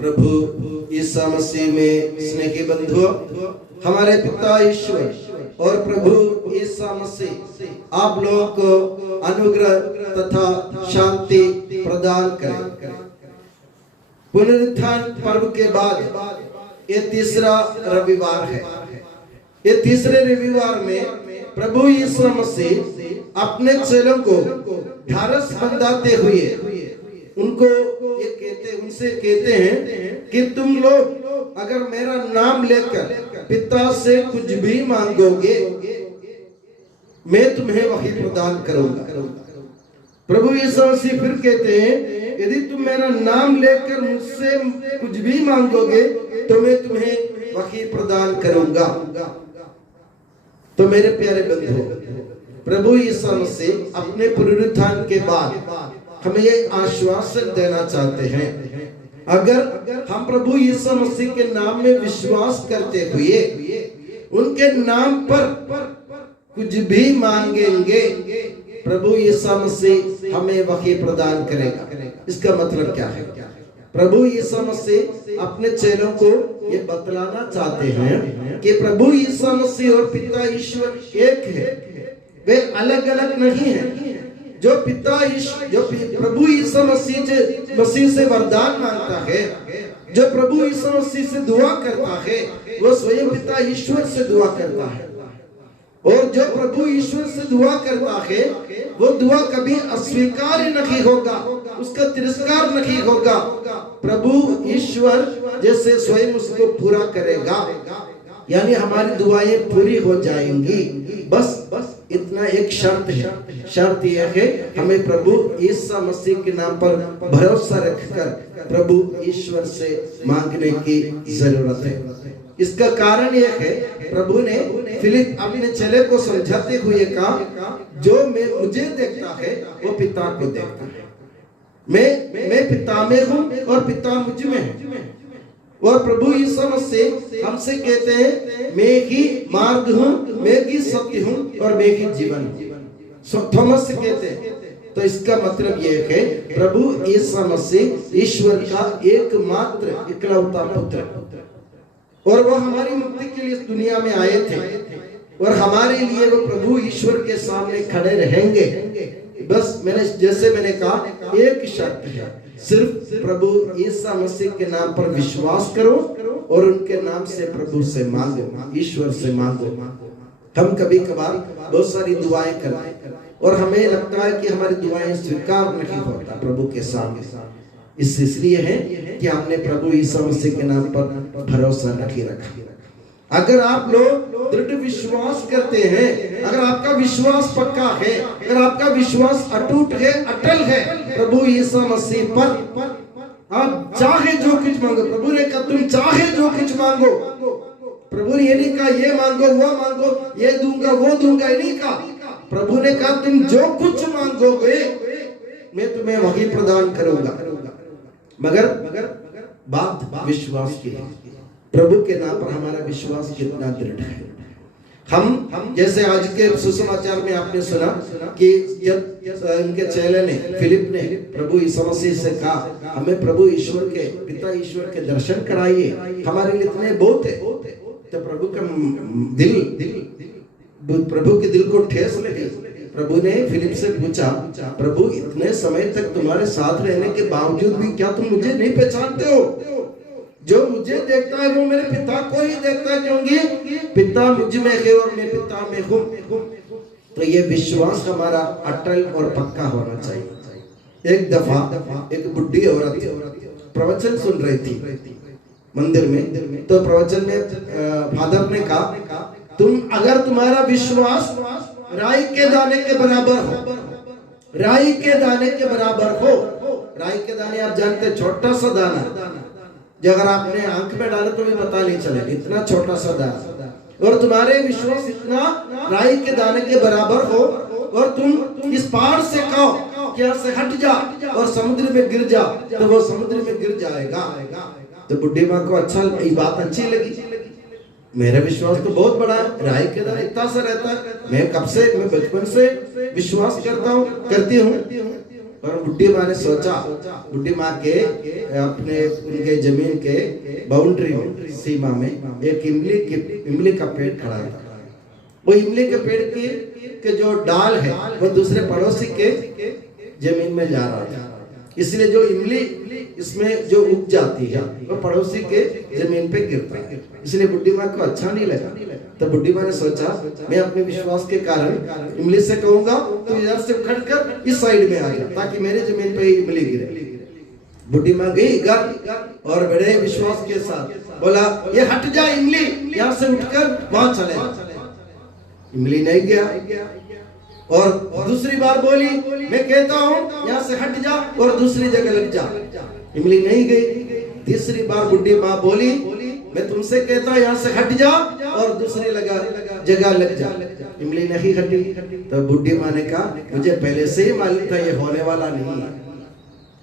प्रभु ईसा मसीह में स्नेही बंधुओं, हमारे पिता ईश्वर और प्रभु ईसा मसीह आप लोगों को अनुग्रह तथा शांति प्रदान करें। पुनरुत्थान पर्व के बाद ये तीसरा रविवार है। ये तीसरे रविवार में प्रभु यीशु मसीह अपने चेलों को ढारस बंधाते हुए उनसे कहते हैं कि तुम लोग अगर मेरा नाम लेकर पिता से कुछ भी मांगोगे, मैं तुम्हें वही प्रदान करूंगा। प्रभु यीशु मसीह फिर कहते हैं, यदि तुम मेरा नाम लेकर मुझसे कुछ भी मांगोगे तो मैं तुम्हें वही प्रदान करूंगा। तो मेरे प्यारे बंधुओं, प्रभु यीशु मसीह अपने पुनरुत्थान के बाद हमें ये आश्वासन देना चाहते हैं, अगर हम प्रभु यीशु मसीह के नाम में विश्वास करते हुए उनके नाम पर कुछ भी मांगेंगे, प्रभु यीशु मसीह हमें वही प्रदान करेगा। इसका मतलब क्या है? प्रभु यीशु मसीह अपने चेलों को ये बतलाना चाहते हैं कि प्रभु यीशु मसीह और पिता ईश्वर एक है, वे अलग अलग नहीं है। जो प्रभु यीशु मसीह से वरदान मांगता है, जो प्रभु यीशु मसीह से दुआ करता है, वो स्वयं पिता ईश्वर से दुआ करता है। और जो प्रभु ईश्वर से दुआ करता है, वो दुआ कभी अस्वीकार नहीं होगा, उसका तिरस्कार नहीं होगा। प्रभु ईश्वर जैसे स्वयं उसको पूरा करेगा, यानी हमारी दुआएं पूरी हो जाएंगी। बस इतना एक शर्त है। शर्त यह है, हमें प्रभु यीशु मसीह के नाम पर भरोसा रखकर प्रभु ईश्वर से मांगने की जरूरत है। इसका कारण यह है, प्रभु ने फिलिप अपने चेले को समझाते हुए कहा, जो मुझे देखता है वो पिता को देखता है। मैं पिता में हूँ और पिता मुझ में है। और प्रभु यीशु मसीह हमसे कहते हैं, मैं ही मार्ग हूँ, मैं ही सत्य हूँ और मैं ही जीवन हूँ। थॉमस से कहते हैं। तो इसका मतलब यह है, प्रभु यीशु मसीह ईश्वर का एकमात्र इकलौता पुत्र, और वो हमारी मुक्ति के लिए दुनिया में आए थे, और हमारे लिए वो प्रभु ईश्वर के सामने खड़े रहेंगे। बस जैसे मैंने कहा, एक शर्त है, सिर्फ प्रभु यीशु मसीह के नाम पर विश्वास करो और उनके नाम से प्रभु से मांगो, ईश्वर से मांगो। हम कभी कभार बहुत सारी दुआएं करते और हमें लगता है कि हमारी दुआएं स्वीकार नहीं होता प्रभु के सामने। इसलिए है कि हमने प्रभु यीशु मसीह के नाम पर भरोसा नहीं रखा। अगर आप लोग दृढ़ विश्वास करते हैं, अगर आपका विश्वास पक्का है, अगर आपका विश्वास अटूट है, अटल है प्रभु यीशु मसीह पर, आप चाहे जो कुछ मांगो। प्रभु ने कहा, तुम चाहे जो कुछ मांगो। प्रभु ने ये नहीं कहा ये मांगो वो मांगो, ये दूंगा वो दूंगा, ये नहीं कहा। प्रभु ने कहा, तुम जो कुछ मांगोगे मैं तुम्हें वही प्रदान करूंगा, मगर बात विश्वास की है। प्रभु के नाम पर हमारा विश्वास कितना दृढ़ है। हम जैसे आज के सुसमाचार में आपने सुना कि जब उनके चेले ने, फिलिप ने प्रभु यीशु मसीह से कहा, हमें प्रभु ईश्वर के, पिता ईश्वर के दर्शन कराइए, हमारे लिए इतने बहुत है। तो प्रभु के दिल को ठेस लगी। प्रभु ने फिलिप से पूछा, प्रभु इतने समय तक तुम्हारे साथ रहने के बावजूद भी क्या तुम मुझे नहीं पहचानते हो? जो मुझे देखता है वो मेरे पिता को ही देखता है, क्योंकि पिता मुझ में है और मैं पिता में हूँ। तो ये विश्वास हमारा अटल और पक्का होना चाहिए। एक दफा एक बुढ़ी औरत प्रवचन सुन रही थी मंदिर में। तो प्रवचन में फादर ने कहा, अगर तुम्हारा विश्वास राई के दाने के बराबर हो, राई के दाने के बराबर हो। राई के दाने आप जानते, छोटा सा दाना जो अगर आपने आंख में डाला तो भी पता नहीं चलेगा, इतना छोटा सा दाना। और तुम्हारे विश्वास इतना राई के दाने के बराबर हो, और तुम इस पहाड़ से कहो कि यहाँ से हट जा और समुद्र में गिर जा, तो वो समुद्र में गिर जाएगा। तो बुढ़ी माँ को ये बात अच्छी लगी। मेरा विश्वास तो बहुत बड़ा है, राई के दाना इतना सा रहता है, मैं बचपन से विश्वास करती हूँ। और बुढ़ी माँ ने सोचा, बुढ़ी माँ के अपने उनके जमीन के बाउंड्री में, सीमा में एक इमली का पेड़ खड़ा था। वो इमली के पेड़ के जो डाल है वो दूसरे पड़ोसी के जमीन में जा रहा था, इसलिए जो इमली इसमें जो उग जाती है वो पड़ोसी के जमीन पे गिरता है, इसलिए बुढ़ी माँ को अच्छा नहीं लगा। तो बुढ़ी माँ ने सोचा मैं अपने विश्वास के कारण इमली से कहूंगा तो इधर से उखड़कर इस साइड में आ जा ताकि मेरे जमीन पे ही इमली गिरे। बुढ़ी माँ गई घर और बड़े विश्वास के साथ बोला ये हट जा इमली, यहाँ से उठकर वहां चले। इमली नहीं गया और दूसरी बार बोली मैं कहता हूँ यहाँ से हट जा और दूसरी जगह लग जा, इमली नहीं गई। तीसरी बार बुढ़ी माँ बोली मैं तुमसे कहता हूँ यहाँ से हट जा और दूसरी जगह लग जा, इमली नहीं हटी। तो बुढ़ी माँ ने कहा मुझे पहले से ही मालूम था ये होने वाला नहीं है,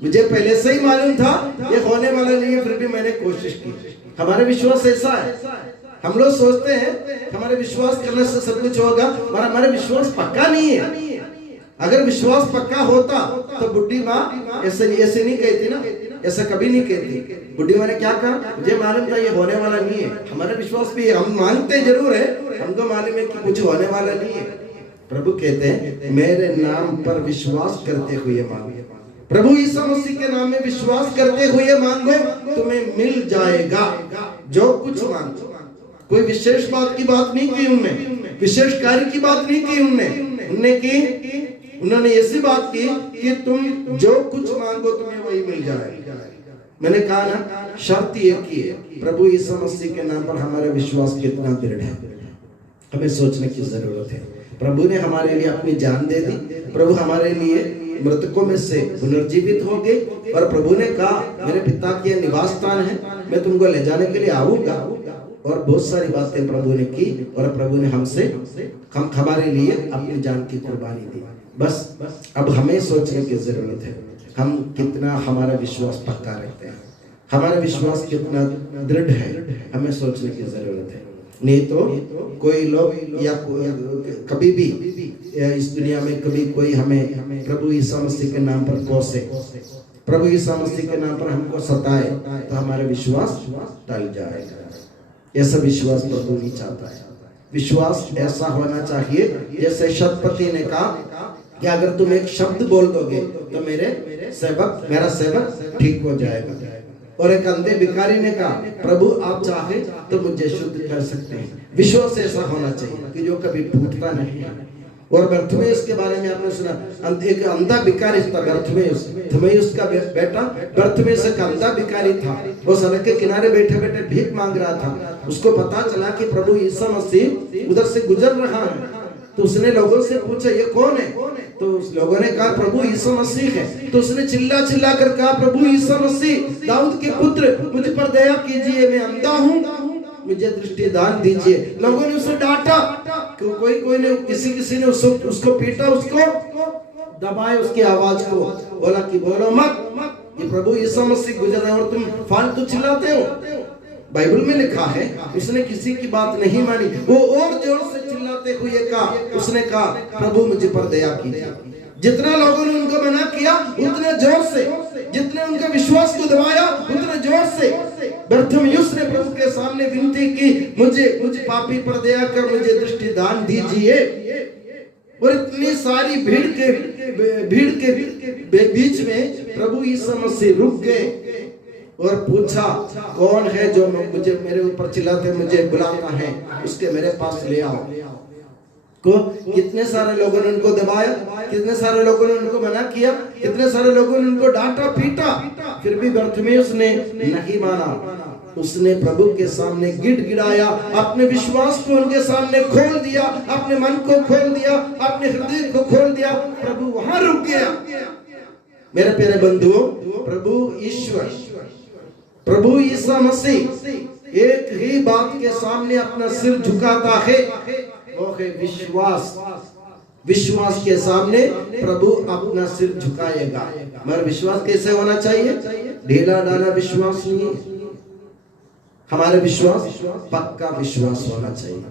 मुझे पहले से ही मालूम था ये होने वाला नहीं है, फिर भी मैंने कोशिश की। हमारे विश्वास ऐसा है, हम लोग सोचते हैं हमारे विश्वास करने से सब कुछ होगा, हमारा विश्वास पक्का नहीं है। अगर विश्वास पक्का होता तो बुढ़ी माँ ऐसे नहीं कहती ना, ऐसा कभी नहीं कहती। बुढ़ी माँ ने क्या कहा मुझे मालूम था ये होने वाला नहीं है। हमारा विश्वास भी हम मांगते जरूर है, हमको मालूम है कि कुछ होने वाला नहीं है। प्रभु कहते हैं मेरे नाम पर विश्वास करते हुए मांगो, प्रभु यीशु मसीह के नाम में विश्वास करते हुए मांगो, तुम्हें मिल जाएगा जो कुछ मांगो। कोई विशेष बात की बात नहीं की उनने, विशेष कार्य की बात नहीं की उन्होंने ऐसी बात की कि तुम जो कुछ मांगो तुम्हें वही मिल जाएगा। मैंने कहा ना शर्त एक ही है, प्रभु यीशु मसीह के नाम पर हमारा विश्वास कितना दृढ़ है, हमें सोचने की जरूरत है। प्रभु ने हमारे लिए अपनी जान दे दी, प्रभु हमारे लिए मृतकों में से पुनर्जीवित हो गए और प्रभु ने कहा मेरे पिता के निवास स्थान है, मैं तुमको ले जाने के लिए आऊंगा। और बहुत सारी बातें प्रभु ने की और प्रभु ने हमारे लिए अपनी जान की कुर्बानी दी। बस अब हमें सोचने की जरूरत है हम कितना हमारा विश्वास पक्का रखते हैं, हमारा विश्वास कितना दृढ़ है, हमें सोचने की जरूरत है। नहीं तो कोई लोग या कभी भी इस दुनिया में कभी कोई हमें प्रभु यीशु मसीह के नाम पर कोसे, प्रभु यीशु मसीह के नाम पर हमको सताए तो हमारा विश्वास टल जाएगा। ऐसा विश्वास प्रभु नहीं चाहता है। विश्वास ऐसा होना चाहिए जैसे शतपति ने कहा कि अगर तुम एक शब्द बोल दोगे तो मेरा सेवक ठीक हो जाएगा। और एक अंधे भिखारी ने कहा प्रभु आप चाहे तो मुझे शुद्ध कर सकते हैं। विश्वास ऐसा होना चाहिए कि जो कभी टूटता नहीं है। और बर्थमेयुस के बारे में आपने सुना, एक अंधा भिखारी था बर्थमेयुस का बेटा बर्थमेयुस एक अंधा भिखारी था। वो सड़क के किनारे बैठे बैठे भीख मांग रहा था। उसको पता चला कि प्रभु यीशु मसीह उधर से गुजर रहा है, तो उसने लोगों से पूछा ये कौन है, तो उस लोगों ने कहा प्रभु यीशु मसीह है। तो उसने चिल्ला कर कहा प्रभु यीशु मसीह दाऊद के पुत्र मुझ पर दया कीजिए, मैं अंधा हूँ, मुझे दृष्टि दान दीजिए। लोगों ने उसे डांटा, कोई ने किसी ने उसको पीटा, उसको दबाए उसकी आवाज को, बोला कि बोलो मत, ये प्रभु यीशु मसीह गुजर रहे और तुम फालतू चिल्लाते हो। बाइबल में लिखा है उसने किसी की बात नहीं मानी, वो और जोर से चिल्लाते हुए कहा, उसने कहा प्रभु मुझे पर दया कीजिए। जितना लोगों ने उनको मना किया उतने जोर से, जितने उनके विश्वास को दबाया उतने जोर से बर्थमेयुस ने प्रभु के सामने विनती की मुझे पापी पर दया कर, मुझे दृष्टि दान दीजिए। और इतनी सारी भीड़ के बीच में प्रभु यीशु मसीह रुक गए और पूछा कौन है जो मुझे मेरे ऊपर चिल्लाते मुझे बुलाता है, उसके मेरे पास ले आओ। कितने सारे लोगों ने उनको दबाया, कितने सारे लोगों ने उनको मना किया, कितने सारे लोगों ने उनको डांटा पीटा, फिर भी बर्थमेयुस ने नहीं माना। उसने प्रभु के सामने गिड़गिड़ाया, अपने विश्वास को उनके सामने खोल दिया, अपने मन को खोल दिया, अपने हृदय को खोल दिया। प्रभु वहां रुक गया। मेरे प्यारे बंधुओं, प्रभु ईश्वर, प्रभु यीशु मसीह एक ही बात के सामने अपना सिर झुकाता है, वो है विश्वास। विश्वास के सामने प्रभु अपना सिर झुकाएगा। मगर विश्वास कैसे होना चाहिए? ढीला ढाला विश्वास नहीं, हमारा विश्वास पक्का विश्वास होना चाहिए।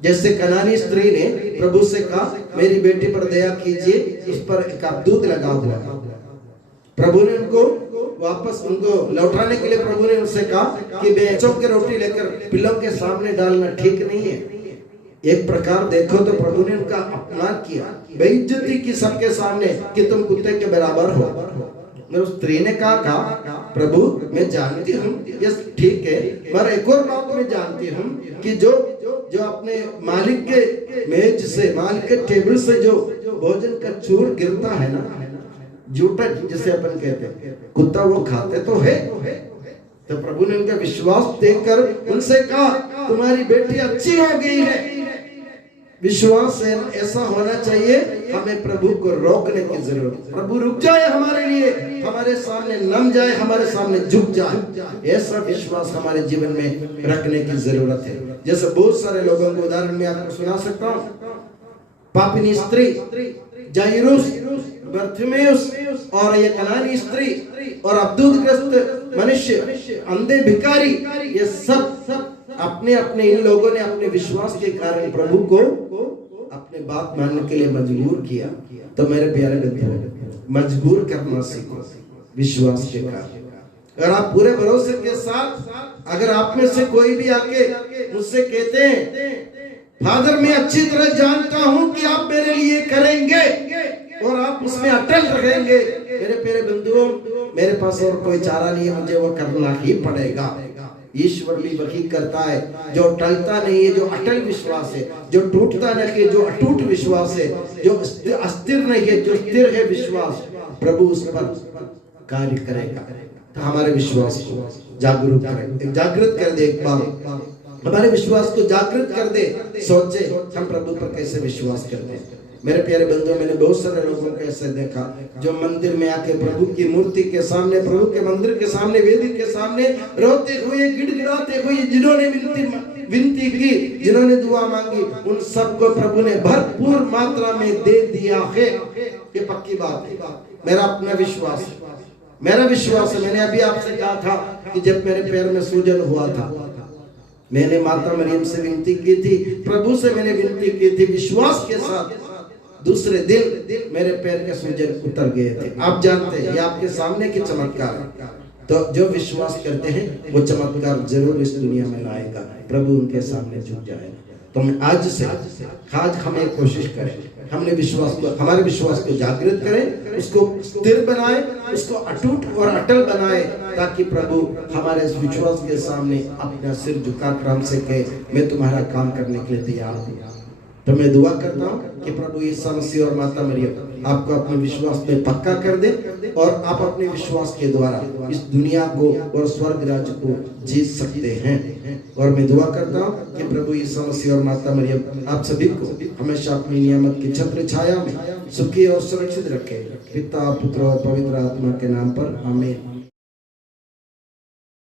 जैसे कनानी स्त्री ने प्रभु से कहा मेरी बेटी पर दया कीजिए, उस पर एक अद्भुत लगा हुआ, प्रभु ने उनको वापस उनको लौटाने के लिए प्रभु ने उनसे कहा कि बेचों की रोटी लेकर पिल्लों के सामने डालना ठीक नहीं है। एक प्रकार देखो तो प्रभु ने उनका अपमान किया, बेइज्जती की सबके सामने कि तुम कुत्ते के बराबर हो। उस स्त्री ने कहा प्रभु मैं जानती हूँ ये ठीक है, मगर एक और बात मैं जानती हूँ कि जो अपने मालिक के मेज से, मालिक के टेबल से जो भोजन का चूर गिरता है ना, जूठा जिसे अपन कहते हैं, कुत्ता वो खाते तो है। तो प्रभु ने उनका विश्वास देखकर उनसे कहा तुम्हारी बेटी अच्छी हो गई है। विश्वास ऐसा होना चाहिए, हमें प्रभु को रोकने की जरूरत। प्रभु रुक जाए हमारे लिए, हमारे सामने नम जाए, हमारे सामने झुक जाए, ऐसा विश्वास हमारे जीवन में रखने की जरूरत है। जैसे बहुत सारे लोगों को उदाहरण में आपको सुना सकता हूँ। पापिनी स्त्री, जाइरुस, बर्तिमेयुस और ये कनानी स्त्री और अब्दूदग्रस्त मनुष्य, अंधे भिखारी, ये सब अपने अपने इन लोगों ने अपने विश्वास के कारण प्रभु को अपने बात मानने के लिए मजबूर किया। तो मेरे प्यारे बंधुओं, मजबूर करना सीखो विश्वास के कारण। और आप पूरे भरोसे के साथ, अगर आप में से कोई भी आके मुझसे कहते हैं फादर मैं अच्छी तरह जानता हूं कि आप मेरे लिए करेंगे और आप उसमें अटल रहेंगे, मेरे प्यारे बंधुओं मेरे पास और कोई चारा नहीं है, मुझे वो करना ही पड़ेगा। ईश्वर भी वही करता है जो टलता नहीं है, जो अटल विश्वास है, जो टूटता नहीं है, जो अटूट विश्वास है, जो अस्थिर नहीं है, जो स्थिर है विश्वास, प्रभु उस पर कार्य करेगा। तो हमारे विश्वास को जागृत कर दे, एक बार हमारे विश्वास को जागृत कर दे। सोचे हम प्रभु पर कैसे विश्वास करते हैं। मेरे प्यारे बंधुओं, मैंने बहुत सारे लोगों को ऐसे देखा जो मंदिर में आके प्रभु की मूर्ति के सामने, प्रभु के मंदिर के सामने, वेदी के सामने रोते हुए, गिड़गिड़ाते हुए, जिन्होंने विनती की, जिन्होंने दुआ मांगी, उन सबको प्रभु ने भरपूर मात्रा में दे दिया है। ये पक्की बात है। मेरा अपना विश्वास है। मैंने अभी आपसे कहा था कि जब मेरे पैर में सूजन हुआ था, मैंने माता मरियम से विनती की थी, प्रभु से मैंने विनती की थी विश्वास के साथ। दूसरे दिन मेरे पैर के सूजन उतर गए थे। आप जानते हैं ये आपके सामने की चमत्कार है। तो जो विश्वास करते हैं वो चमत्कार जरूर इस दुनिया में लाएगा, प्रभु उनके सामने झुक जाएगा। तो आज हम एक कोशिश करें, हमने हमारे विश्वास को जागृत करें, उसको स्थिर बनाए, उसको अटूट और अटल बनाए, ताकि प्रभु हमारे इस विश्वास के सामने अपना सिर झुकाकर हमसे कहे मैं तुम्हारा काम करने के लिए तैयार हूँ। तो मैं दुआ करता हूँ कि प्रभु यीशु मसीह और माता मरियम आपको अपने विश्वास में पक्का कर दे और आप अपने विश्वास के द्वारा इस दुनिया को और स्वर्ग राज्य को जीत सकते हैं। और मैं दुआ करता हूँ कि प्रभु यीशु मसीह और माता मरियम आप सभी को हमेशा अपनी नियामत की छत्र छाया में सुखी और सुरक्षित रखे। पिता, पुत्र और पवित्र आत्मा के नाम पर आमीन।